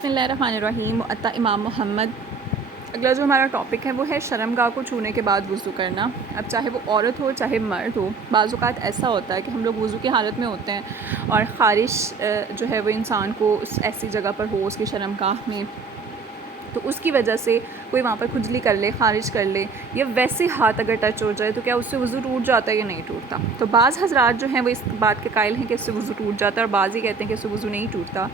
بسم اللہ الرحمن الرحیم. عطا امام محمد. اگلا جو ہمارا ٹاپک ہے وہ ہے شرمگاہ کو چھونے کے بعد وضو کرنا. اب چاہے وہ عورت ہو چاہے مرد ہو، بعض اوقات ایسا ہوتا ہے کہ ہم لوگ وضو کی حالت میں ہوتے ہیں اور خارش جو ہے وہ انسان کو اس ایسی جگہ پر ہو، اس کی شرمگاہ میں، تو اس کی وجہ سے کوئی وہاں پر کھجلی کر لے، خارش کر لے، یا ویسے ہاتھ اگر ٹچ ہو جائے تو کیا اس سے وضو ٹوٹ جاتا ہے یا نہیں ٹوٹتا. تو بعض حضرات جو ہیں وہ اس بات کے قائل ہیں کہ اس سے وضو ٹوٹ جاتا ہے، اور بعض ہی کہتے ہیں کہ اس سے وضو نہیں ٹوٹتا.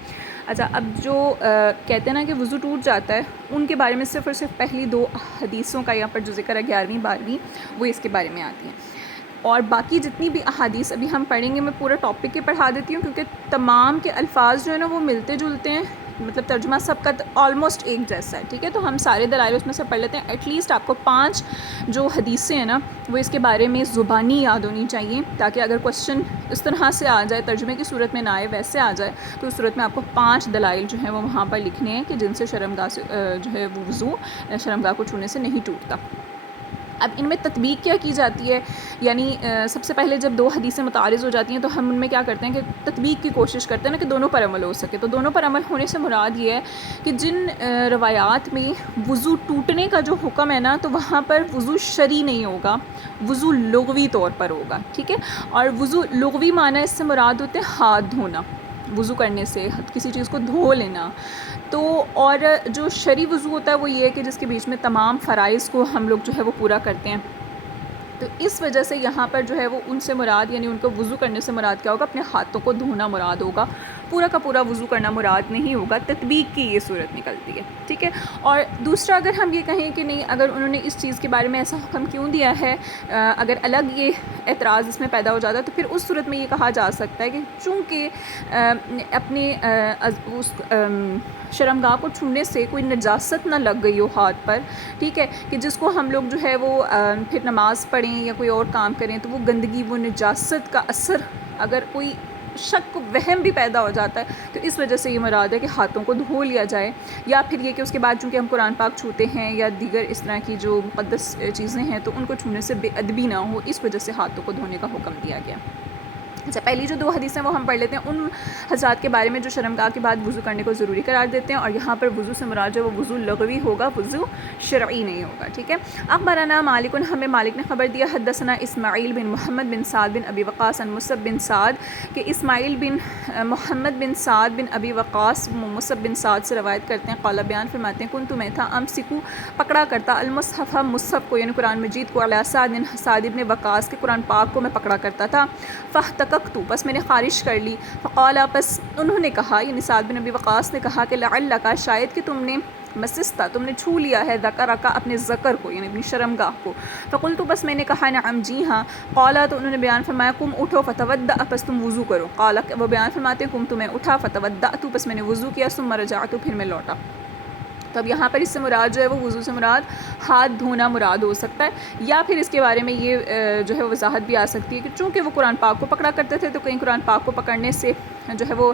اچھا، اب جو کہتے ہیں نا کہ وضو ٹوٹ جاتا ہے، ان کے بارے میں صرف اور صرف پہلی دو حدیثوں کا یہاں پر جو ذکر ہے 11ویں 12ویں، وہ اس کے بارے میں آتی ہیں. اور باقی جتنی بھی احادیث ابھی ہم پڑھیں گے، میں پورا ٹاپک کے پڑھا دیتی ہوں کیونکہ تمام کے الفاظ جو ہیں نا وہ ملتے جلتے ہیں، مطلب ترجمہ سب کا آلموسٹ ایک جیسا ہے. ٹھیک ہے، تو ہم سارے دلائل اس میں سے پڑھ لیتے ہیں. ایٹ لیسٹ آپ کو 5 جو حدیثیں ہیں نا وہ اس کے بارے میں زبانی یاد ہونی چاہیے، تاکہ اگر کوشچن اس طرح سے آ جائے، ترجمے کی صورت میں نہ آئے، ویسے آ جائے، تو اس صورت میں آپ کو 5 دلائل جو ہیں وہ وہاں پر لکھنے ہیں کہ جن سے شرمگاہ سے جو ہے وہ وضو شرمگاہ کو چھونے سے نہیں ٹوٹتا. اب ان میں تطبیق کیا کی جاتی ہے، یعنی سب سے پہلے جب 2 حدیثیں متعارض ہو جاتی ہیں تو ہم ان میں کیا کرتے ہیں کہ تطبیق کی کوشش کرتے ہیں نا کہ دونوں پر عمل ہو سکے. تو دونوں پر عمل ہونے سے مراد یہ ہے کہ جن روایات میں وضو ٹوٹنے کا جو حکم ہے نا، تو وہاں پر وضو شرعی نہیں ہوگا، وضو لغوی طور پر ہوگا. ٹھیک ہے، اور وضو لغوی معنی اس سے مراد ہوتے ہیں ہاتھ دھونا، وضو کرنے سے کسی چیز کو دھو لینا. تو اور جو شرعی وضو ہوتا ہے وہ یہ ہے کہ جس کے بیچ میں تمام فرائض کو ہم لوگ جو ہے وہ پورا کرتے ہیں. تو اس وجہ سے یہاں پر جو ہے وہ ان سے مراد، یعنی ان کو وضو کرنے سے مراد کیا ہوگا، اپنے ہاتھوں کو دھونا مراد ہوگا، پورا کا پورا وضو کرنا مراد نہیں ہوگا. تطبیق کی یہ صورت نکلتی ہے. ٹھیک ہے، اور دوسرا اگر ہم یہ کہیں کہ نہیں، اگر انہوں نے اس چیز کے بارے میں ایسا حکم کیوں دیا ہے، اگر الگ یہ اعتراض اس میں پیدا ہو جاتا ہے، تو پھر اس صورت میں یہ کہا جا سکتا ہے کہ چونکہ اپنے اس شرمگاہ کو چھونے سے کوئی نجاست نہ لگ گئی ہو ہاتھ پر، ٹھیک ہے، کہ جس کو ہم لوگ جو ہے وہ پھر نماز پڑھیں یا کوئی اور کام کریں تو وہ گندگی، وہ نجاست کا اثر اگر کوئی شک وہم بھی پیدا ہو جاتا ہے، تو اس وجہ سے یہ مراد ہے کہ ہاتھوں کو دھو لیا جائے. یا پھر یہ کہ اس کے بعد چونکہ ہم قرآن پاک چھوتے ہیں یا دیگر اس طرح کی جو مقدس چیزیں ہیں، تو ان کو چھونے سے بے ادبی نہ ہو، اس وجہ سے ہاتھوں کو دھونے کا حکم دیا گیا. اچھا، پہلی جو 2 حدیثیں وہ ہم پڑھ لیتے ہیں ان حضرات کے بارے میں جو شرمگاہ کے بعد وضو کرنے کو ضروری قرار دیتے ہیں، اور یہاں پر وضو سے مراد جو وہ وضو لغوی ہوگا، وضو شرعی نہیں ہوگا. ٹھیک ہے، اخبرنا مالک، ہمیں مالک نے خبر دیا، حدثنا اسماعیل بن محمد بن سعد بن ابی وقاص عن مصعب بن سعد، کہ اسماعیل بن محمد بن سعد بن ابی وقاص مصعب بن سعد سے روایت کرتے ہیں، قال بیان فرماتے ہیں، کنت میں تھا، امسکو پکڑا کرتا، المصحف مصحف کو، یعنی قرآن مجید کو، علی سعد بن وقاص کے قرآن پاک کو میں پکڑا کرتا تھا. فاحتققت، بس میں نے خارش کر لی. فقال، بس انہوں نے کہا، یعنی سعد بن ابی وقاص نے کہا کہ لعلک، شاید کہ تم نے مسستا، تم نے چھو لیا ہے، ذکرک، اپنے ذکر کو، یعنی اپنی شرمگاہ کو. فقلت، بس میں نے کہا، نعم، جی ہاں. قال، تو انہوں نے بیان فرمایا، قم، اٹھو، فتودع، پس تم وضو کرو. قال، وہ بیان فرماتے ہیں، قمت، میں اٹھا، فتودعت، پس میں نے وضو کیا، ثم رجعت، پھر میں لوٹا. تو اب یہاں پر اس سے مراد جو ہے وہ وضو سے مراد ہاتھ دھونا مراد ہو سکتا ہے، یا پھر اس کے بارے میں یہ جو ہے وضاحت بھی آ سکتی ہے کہ چونکہ وہ قرآن پاک کو پکڑا کرتے تھے، تو کہیں قرآن پاک کو پکڑنے سے جو ہے وہ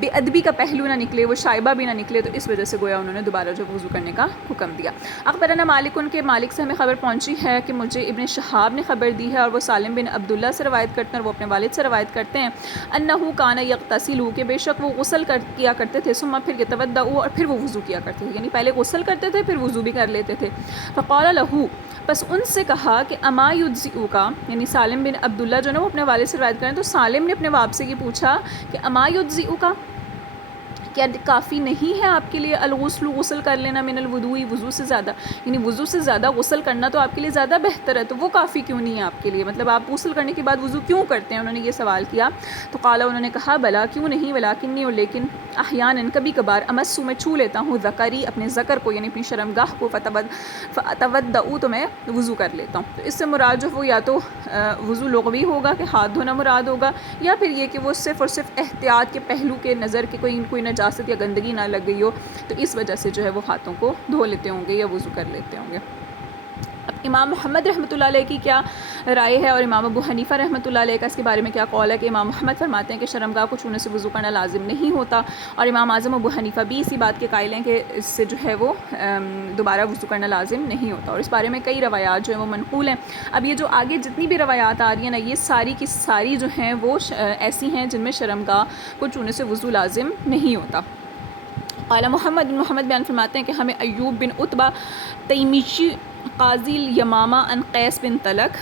بے ادبی کا پہلو نہ نکلے، وہ شائبہ بھی نہ نکلے، تو اس وجہ سے گویا انہوں نے دوبارہ جو وضو کرنے کا حکم دیا. اخبرنا مالک، ان کے مالک سے ہمیں خبر پہنچی ہے کہ مجھے ابن شہاب نے خبر دی ہے، اور وہ سالم بن عبداللہ سے روایت کرتے ہیں، اور وہ اپنے والد سے روایت کرتے ہیں، انہ کان یغتسل، کہ بے شک وہ غسل کیا کرتے تھے، ثم پھر یتودع، اور پھر وہ وضو کیا کرتے تھے، یعنی پہلے غسل کرتے تھے پھر وضو بھی کر لیتے تھے. فقال لہ، بس ان سے کہا کہ اما یجزئک، یعنی سالم بن عبداللہ جو ہے نا وہ اپنے والد سے روایت کریں، تو سالم نے اپنے باپ سے یہ پوچھا کہ اما یجزئک، کیا کافی نہیں ہے آپ کے لیے الغسل، غسل کر لینا، من الوضوء، وضو سے زیادہ، یعنی وضو سے زیادہ غسل کرنا تو آپ کے لیے زیادہ بہتر ہے، تو وہ کافی کیوں نہیں ہے آپ کے لیے، مطلب آپ غسل کرنے کے بعد وضو کیوں کرتے ہیں، انہوں نے یہ سوال کیا. تو قال، انہوں نے کہا، بلا، کیوں نہیں، ولکنی، اور لیکن، احیانا، کبھی کبھار، امسو، میں چھو لیتا ہوں، ذکری، اپنے ذکر کو، یعنی اپنی شرمگاہ کو، فتودع، تو میں وضو کر لیتا ہوں. تو اس سے مراد جو وہ یا تو وضو لغوی ہوگا کہ ہاتھ دھونا مراد ہوگا، یا پھر یہ کہ وہ صرف اور صرف احتیاط کے پہلو کے نظر کہ کوئی نجاست یا گندگی نہ لگ گئی ہو، تو اس وجہ سے جو ہے وہ ہاتھوں کو دھو لیتے ہوں گے یا وضو کر لیتے ہوں گے. اب امام محمد رحمۃ اللہ علیہ کی کیا رائے ہے، اور امام ابو حنیفہ رحمۃ اللہ علیہ کا اس کے بارے میں کیا قول ہے، کہ امام محمد فرماتے ہیں کہ شرمگاہ کو چھونے سے وضو کرنا لازم نہیں ہوتا، اور امام اعظم ابو حنیفہ بھی اسی بات کے قائل ہیں کہ اس سے جو ہے وہ دوبارہ وضو کرنا لازم نہیں ہوتا، اور اس بارے میں کئی روایات جو ہیں وہ منقول ہیں. اب یہ جو آگے جتنی بھی روایات آ رہی ہیں نا، یہ ساری کی ساری جو ہیں وہ ایسی ہیں جن میں شرمگاہ کو چھونے سے وضو لازم نہیں ہوتا. قال محمد بن محمد بیان فرماتے ہیں کہ ہمیں ایوب بن عتبہ تیمیشی قاضی یمامہ ان قیس بن طلق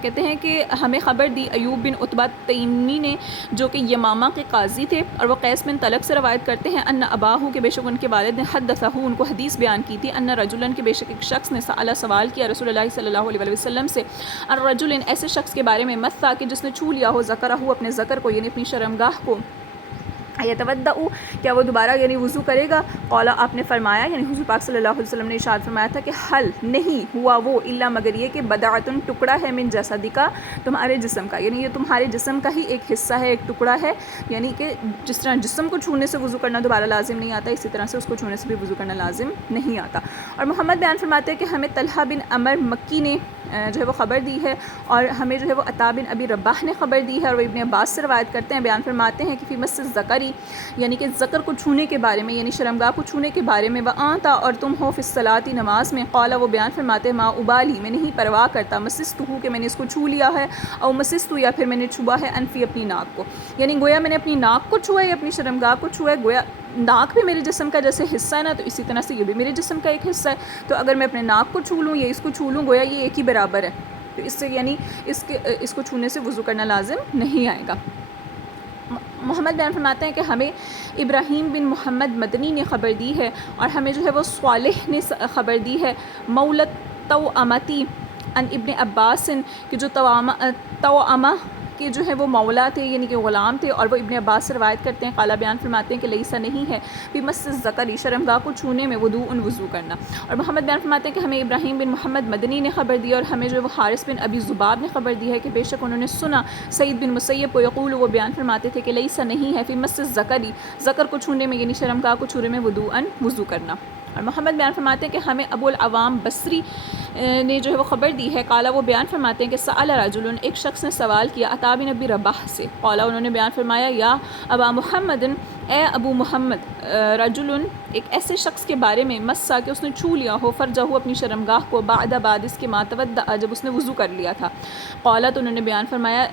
کہتے ہیں کہ ہمیں خبر دی ایوب بن عتبہ تیمی نے جو کہ یمامہ کے قاضی تھے، اور وہ قیس بن طلق سے روایت کرتے ہیں ان اباہو کہ بے شک ان کے والد نے حدثہ ان کو حدیث بیان کی تھی ان رجلن کہ بے شک ایک شخص نے سوال کیا رسول اللہ صلی اللہ علیہ وسلم سے الرجل ایسے شخص کے بارے میں مسا کہ جس نے چھو لیا ہو ذکرہ اپنے ذکر کو یعنی اپنی شرمگاہ کو، یتودع کیا وہ دوبارہ یعنی وضو کرے گا؟ قال آپ نے فرمایا یعنی حضور پاک صلی اللہ علیہ وسلم نے ارشاد فرمایا تھا کہ حل نہیں ہوا وہ الا مگر یہ کہ بدعتن ٹکڑا ہے من جسدکا تمہارے جسم کا، یعنی یہ تمہارے جسم کا ہی ایک حصہ ہے، ایک ٹکڑا ہے، یعنی کہ جس طرح جسم کو چھونے سے وضو کرنا دوبارہ لازم نہیں آتا اسی طرح سے اس کو چھونے سے بھی وضو کرنا لازم نہیں آتا۔ اور محمد بیان فرماتے ہیں کہ ہمیں طلحہ بن عمر مکی نے جو ہے وہ خبر دی ہے، اور ہمیں جو ہے وہ عطا بن ابی رباح نے خبر دی ہے، اور وہ ابن عباس سے روایت کرتے ہیں، بیان فرماتے ہیں کہ فی مس الذکری یعنی کہ ذکر کو چھونے کے بارے میں، یعنی شرمگاہ کو چھونے کے بارے میں، وآنتا اور تم ہو فی الصلاۃ نماز میں، قال وہ بیان فرماتے ہیں ما ابالی میں نہیں پرواہ کرتا، مسستہ کہ میں نے اس کو چھو لیا ہے، او مسستو یا پھر میں نے چھوا ہے انفی اپنی ناک کو، یعنی گویا میں نے اپنی ناک کو چھوا یا اپنی شرمگاہ کو چھوا ہے، گویا ناک بھی میرے جسم کا جیسے حصہ ہے نا، تو اسی طرح سے یہ بھی میرے جسم کا ایک حصہ ہے، تو اگر میں اپنے ناک کو چھو لوں یا اس کو چھو لوں گویا یہ ایک ہی برابر ہے، تو اس سے یعنی اس کو چھونے سے وضو کرنا لازم نہیں آئے گا۔ محمد بیان فرماتے ہیں کہ ہمیں ابراہیم بن محمد مدنی نے خبر دی ہے، اور ہمیں جو ہے وہ صالح نے خبر دی ہے مولت توامتی ان ابن عباس کہ جو توامہ کہ جو ہے وہ مولا تھے یعنی کہ غلام تھے، اور وہ ابن عباس سے روایت کرتے ہیں، قالا بیان فرماتے ہیں کہ لیسا نہیں ہے فی مس الذکر شرمگاہ کو چھونے میں وضو کرنا۔ اور محمد بیان فرماتے ہیں کہ ہمیں ابراہیم بن محمد مدنی نے خبر دی، اور ہمیں جو ہے وہ حارث بن ابی ذباب نے خبر دی ہے کہ بے شک انہوں نے سنا سعید بن مسیب کو یقول وہ بیان فرماتے تھے کہ لیسا نہیں ہے فی مس الذکر ذکر کو چھونے میں یعنی شرمگاہ کو چھونے میں وضو کرنا۔ اور محمد بیان فرماتے ہیں کہ ہمیں ابو العوام بصری نے جو ہے وہ خبر دی ہے، قالا وہ بیان فرماتے ہیں کہ سأل رجل ایک شخص نے سوال کیا عطا بن ابی رباح سے، قالا انہوں نے بیان فرمایا یا ابا محمد اے ابو محمد رجل ایک ایسے شخص کے بارے میں مسا کہ اس نے چھو لیا ہو فرجہ اپنی شرمگاہ کو بعد اس کے ما تودع جب اس نے وضو کر لیا تھا، قالا تو انہوں نے بیان فرمایا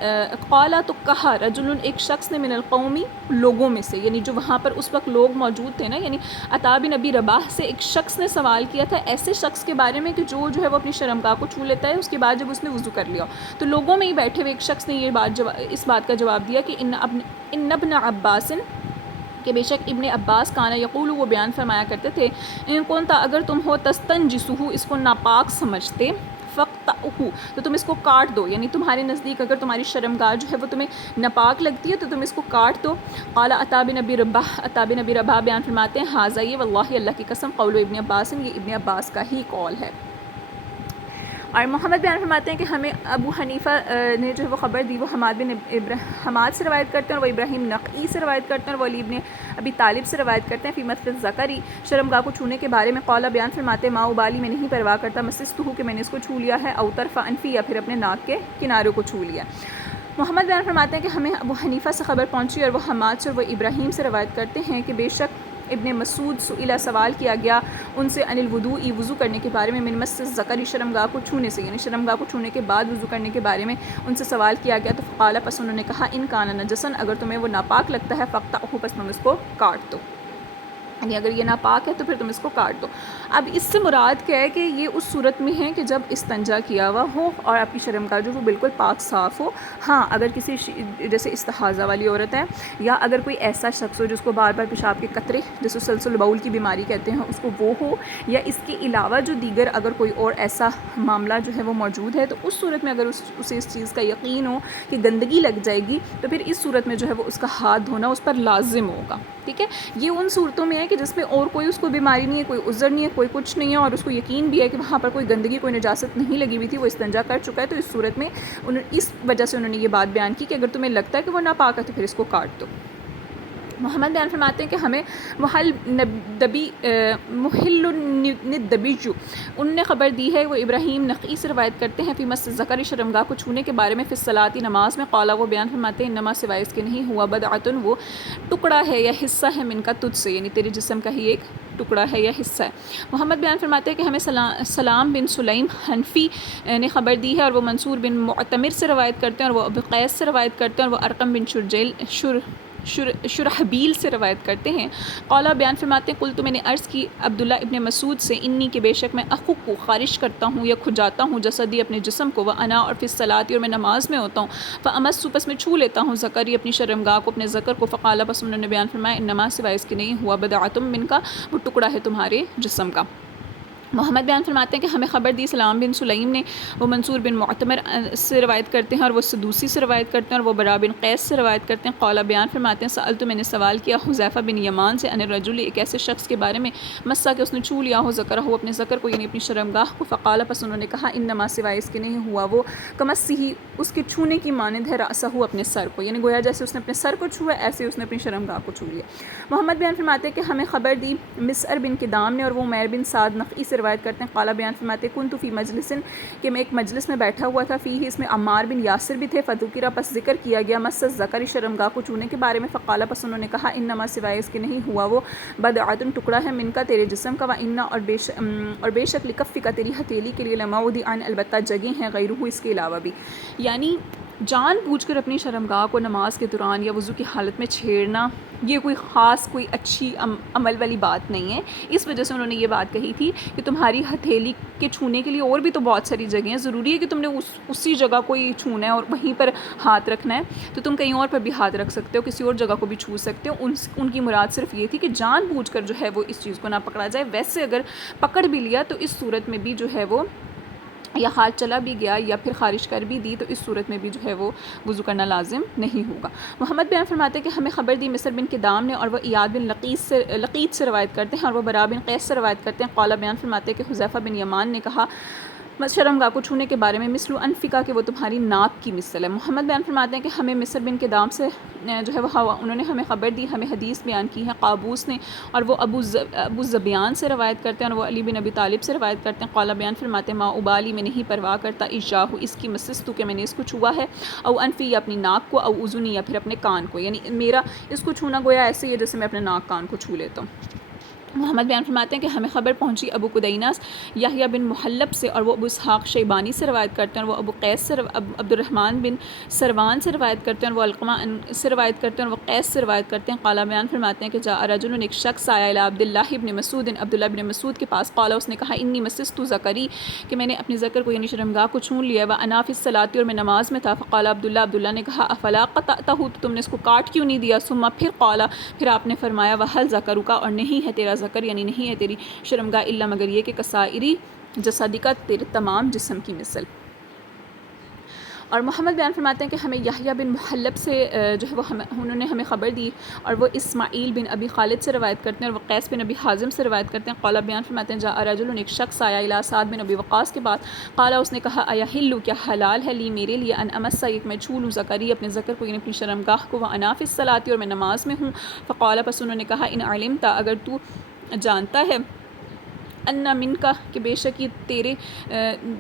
قالا تو کہا رجل ایک شخص نے من القومی لوگوں میں سے، یعنی جو وہاں پر اس وقت لوگ موجود تھے نا، یعنی عطا بن ابی رباح سے ایک شخص نے سوال کیا تھا ایسے شخص کے بارے میں کہ جو ہے وہ اپنی شرمگاہ کو چھو لیتا ہے اس کے بعد جب اس نے وضو کر لیا، تو لوگوں میں ہی بیٹھے ہوئے ایک شخص نے اس بات کا جواب دیا کہ ان ابن عباس کہ بے شک ابن عباس کانا یقول وہ بیان فرمایا کرتے تھے ان کونتا اگر تم ہو تستنجسہ اس کو ناپاک سمجھتے فقطعہ تو تم اس کو کاٹ دو، یعنی تمہارے نزدیک اگر تمہاری شرمگاہ جو ہے وہ تمہیں ناپاک لگتی ہے تو تم اس کو کاٹ دو۔ قال عطا بن ابی رباح بیان فرماتے ہیں حاذا یہ واللہ اللہ کی قسم قول ابن عباس یہ ابن عباس کا ہی قول ہے۔ اور محمد بیان فرماتے ہیں کہ ہمیں ابو حنیفہ نے جو ہے وہ خبر دی، وہ حماد سے روایت کرتے ہیں، اور وہ ابراہیم نقعی سے روایت کرتے ہیں، اور وہ علی ابن ابی طالب سے روایت کرتے ہیں فی مس الذکری شرمگاہ کو چھونے کے بارے میں، قالا بیان فرماتے ہیں ما ابالی میں نہیں پرواہ کرتا مسستہ کہ میں نے اس کو چھو لیا ہے، او طرف انفی یا پھر اپنے ناک کے کناروں کو چھو لیا۔ محمد بیان فرماتے ہیں کہ ہمیں ابو حنیفہ سے خبر پہنچی، اور وہ حماد سے اور وہ ابراہیم سے روایت کرتے ہیں کہ بے شک ابن مسعود سئلہ سوال کیا گیا ان سے ان الوضوء وضو کرنے کے بارے میں من مس الذکر شرمگاہ کو چھونے سے، یعنی شرمگاہ کو چھونے کے بعد وضو کرنے کے بارے میں ان سے سوال کیا گیا، تو فقال پس انہوں نے کہا ان کان نجسن اگر تمہیں وہ ناپاک لگتا ہے فقطعہ پس تم اس کو کاٹ دو، یعنی اگر یہ ناپاک ہے تو پھر تم اس کو کاٹ دو۔ اب اس سے مراد کیا ہے کہ یہ اس صورت میں ہے کہ جب استنجا کیا ہوا ہو اور آپ کی شرمگاہ جو وہ بالکل پاک صاف ہو، ہاں اگر کسی جیسے استحاضہ والی عورت ہے یا اگر کوئی ایسا شخص ہو جس کو بار بار پیشاب کے قطرے جیسے سلسل باول کی بیماری کہتے ہیں اس کو وہ ہو، یا اس کے علاوہ جو دیگر اگر کوئی اور ایسا معاملہ جو ہے وہ موجود ہے، تو اس صورت میں اگر اسے اس چیز کا یقین ہو کہ گندگی لگ جائے گی تو پھر اس صورت میں جو ہے وہ اس کا ہاتھ دھونا اس پر لازم ہوگا، ٹھیک ہے۔ یہ ان صورتوں میں ہے کہ جس میں اور کوئی اس کو بیماری نہیں ہے، کوئی عذر نہیں ہے، کوئی کچھ نہیں ہے، اور اس کو یقین بھی ہے کہ وہاں پر کوئی گندگی کوئی نجاست نہیں لگی ہوئی تھی، وہ استنجا کر چکا ہے، تو اس صورت میں اس وجہ سے انہوں نے یہ بات بیان کی کہ اگر تمہیں لگتا ہے کہ وہ ناپاک ہے تو پھر اس کو کاٹ دو۔ محمد بیان فرماتے ہیں کہ ہمیں محل الندبیجو انہوں نے خبر دی ہے، وہ ابراہیم نقعی سے روایت کرتے ہیں فی مس الذکر شرمگاہ کو چھونے کے بارے میں فی الصلاۃ نماز میں، قالا وہ بیان فرماتے ہیں انما سوائے اس کے نہیں ہوا بدعتن وہ ٹکڑا ہے یا حصہ ہے من کا تجھ سے، یعنی تیرے جسم کا ہی ایک ٹکڑا ہے یا حصہ ہے۔ محمد بیان فرماتے ہیں کہ ہمیں سلام بن سلیم حنفی نے خبر دی ہے، اور وہ منصور بن معتمر سے روایت کرتے ہیں، اور وہ ابو قیس سے روایت کرتے ہیں، اور وہ ارقم بن شرحبیل سے روایت کرتے ہیں، قولا بیان فرماتے ہیں، قل تو میں نے عرض کی عبداللہ ابن مسعود سے، انی کہ بے شک میں اخوک کو خارج کرتا ہوں یا کھجاتا ہوں جسدی اپنے جسم کو، وانا اور فی الصلاۃ اور میں نماز میں ہوتا ہوں، فامس پس میں چھو لیتا ہوں ذکری اپنی شرمگاہ کو، اپنے ذکر کو، فقال پس انہوں نے بیان فرمایا انما سوائے اس کے نہیں ہوا بدعتم من کا، وہ ٹکڑا ہے تمہارے جسم کا۔ محمد بیان فرماتے ہیں کہ ہمیں خبر دی سلام بن سلیم نے، وہ منصور بن معتمر سے روایت کرتے ہیں اور وہ سدوسی سے روایت کرتے ہیں اور وہ برا بن قیس سے روایت کرتے ہیں، قولا بیان فرماتے ہیں سألت میں نے سوال کیا حذیفہ بن یمان سے ان الرجل ایک ایسے شخص کے بارے میں مسا کہ اس نے چھو لیا ہو ذکرہ ہو اپنے ذکر کو، یعنی اپنی شرمگاہ کو، فقال پس انہوں نے کہا انما سوائے اس کے نہیں ہوا وہ کمسی اس کے چھونے کی مانند ہے رأسہ اپنے سر کو، یعنی گویا جیسے اس نے اپنے سر کو چھوا ایسے اس نے اپنی شرمگاہ کو چھو لیا۔ محمد بیان فرماتے ہیں کہ ہمیں خبر دی مسعر بن کدام نے اور وہ عمیر بن سعد نخعی سے روایت کرتے ہیں، قالا بیان فرماتے کنت فی مجلس کہ میں ایک مجلس میں بیٹھا ہوا تھا، فی اس میں عمار بن یاسر بھی تھے، فذکر پس ذکر کیا گیا مس ذکر شرمگاہ کو چھونے کے بارے میں، فقال پس انہوں نے کہا انما سوائے اس کے نہیں ہوا وہ بدعۃ ٹکڑا ہے من کا تیرے جسم کا، وان اور بے شک لکف کا تیری ہتھیلی کے لیے لموضعا البتہ جگہ ہیں غیرہ اس کے علاوہ بھی، یعنی جان بوجھ کر اپنی شرمگاہ کو نماز کے دوران یا وضو کی حالت میں چھیڑنا یہ کوئی خاص کوئی اچھی عمل والی بات نہیں ہے، اس وجہ سے انہوں نے یہ بات کہی تھی کہ تمہاری ہتھیلی کے چھونے کے لیے اور بھی تو بہت ساری جگہیں ہیں، ضروری ہے کہ تم نے اسی جگہ کو ہی چھونا ہے اور وہیں پر ہاتھ رکھنا ہے، تو تم کہیں اور پر بھی ہاتھ رکھ سکتے ہو، کسی اور جگہ کو بھی چھو سکتے ہو، ان کی مراد صرف یہ تھی کہ جان بوجھ کر جو ہے وہ اس چیز کو نہ پکڑا جائے، ویسے اگر پکڑ بھی لیا تو اس صورت میں بھی جو ہے وہ یا ہاتھ چلا بھی گیا یا پھر خارج کر بھی دی تو اس صورت میں بھی جو ہے وہ وضو کرنا لازم نہیں ہوگا۔ محمد بیان فرماتے ہیں کہ ہمیں خبر دی مصر بن کدام نے اور وہ ایاد بن لقیط سے روایت کرتے ہیں اور وہ برا بن قیس سے روایت کرتے ہیں، قالا بیان فرماتے ہیں کہ حذیفہ بن یمان نے کہا شرمگاہ کو چھونے کے بارے میں مثل انفکا کہ وہ تمہاری ناک کی مثل ہے۔ محمد بیان فرماتے ہیں کہ ہمیں مصر بن کدام سے جو ہے وہ انہوں نے ہمیں خبر دی، ہمیں حدیث بیان کی ہے قابوس نے اور وہ ابو زبیان سے روایت کرتے ہیں اور وہ علی بن ابی طالب سے روایت کرتے ہیں، قالا بیان فرماتے ہیں ما ابالی میں نہیں پرواہ کرتا اجاہو اس کی مسستو کہ میں نے اس کو چھوا ہے، او انفی یا اپنی ناک کو، او اذنی یا پھر اپنے کان کو، یعنی میرا اس کو چھونا گویا ایسے ہی ہے جیسے میں اپنے ناک کان کو چھو لیتا ہوں۔ محمد بیان فرماتے ہیں کہ ہمیں خبر پہنچی ابو قدینہ یحییٰ بن محلب سے اور وہ ابو اسحاق شیبانی سے روایت کرتے ہیں اور وہ ابو قیس سے عبد الرحمن بن سروان سے روایت کرتے ہیں اور وہ علقمہ سے روایت کرتے ہیں اور وہ قیس سے روایت کرتے ہیں، قالا بیان فرماتے ہیں کہ جاء رجل ایک شخص آیا الی عبداللہ ابن مسعود عبداللہ ابن مسعود کے پاس، قالا اس نے کہا انی مسست ذکری کہ میں نے اپنی ذکر کو یعنی شرمگاہ کو چھون لیا، وانا فی الصلاۃ اور میں نماز میں تھا، فقال عبداللہ نے کہا افلا قطعتہ تو تم نے اس کو کاٹ کیوں نہیں دیا، ثم پھر قالا پھر آپ نے فرمایا وحل ذکرک اور نہیں ہے تیرا ذکر یعنی نہیں ہے تیری شرمگاہ الا مگر یہ کہ کسائری جسدک تیرے تمام جسم کی مثل۔ اور محمد بیان فرماتے ہیں کہ ہمیں یحییٰ بن محلب سے جو ہے وہ انہوں نے ہمیں خبر دی اور وہ اسماعیل بن ابی خالد سے روایت کرتے ہیں اور وہ قیس بن ابی حازم سے روایت کرتے ہیں، قالا بیان فرماتے ہیں جاء رجل ایک شخص آیا الی سعد بن ابی وقاص کے بعد، قالا اس نے کہا ایحل کیا حلال ہے لی میرے لیے ان امس ایک میں چھو لوں ذکری اپنے ذکر کو یعنی اپنی شرمگاہ کو، وانا فی الصلاۃ اور میں نماز میں ہوں، فقال پس انہوں نے کہا ان علمت اگر تو جانتا ہے ان من کا کہ بے شک یہ تیرے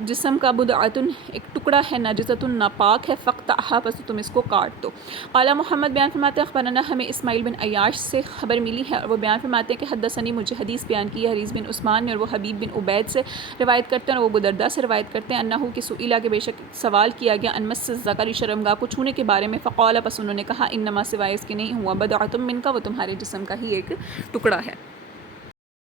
جسم کا بدعتن ایک ٹکڑا ہے نجستن ناپاک ہے، فقطعھا پس تم اس کو کاٹ دو۔ قالا محمد بیان فرماتے ہیں اخبرنا ہمیں اسماعیل بن عیاش سے خبر ملی ہے اور وہ بیان فرماتے ہیں کہ حدثنی مجھے حدیث بیان کی ہے حریث بن عثمان نے اور وہ حبیب بن عبید سے روایت کرتے ہیں اور وہ ابو درداء سے روایت کرتے ہیں انہو کہ سئیلا کہ بے شک سوال کیا گیا ان مس الذکر شرمگاہ کو چھونے کے بارے میں، فقال پس انہوں نے کہا انما سوائے اس کے نہیں ہوا بدعۃ من کا وہ تمہارے جسم کا ہی ایک ٹکڑا ہے۔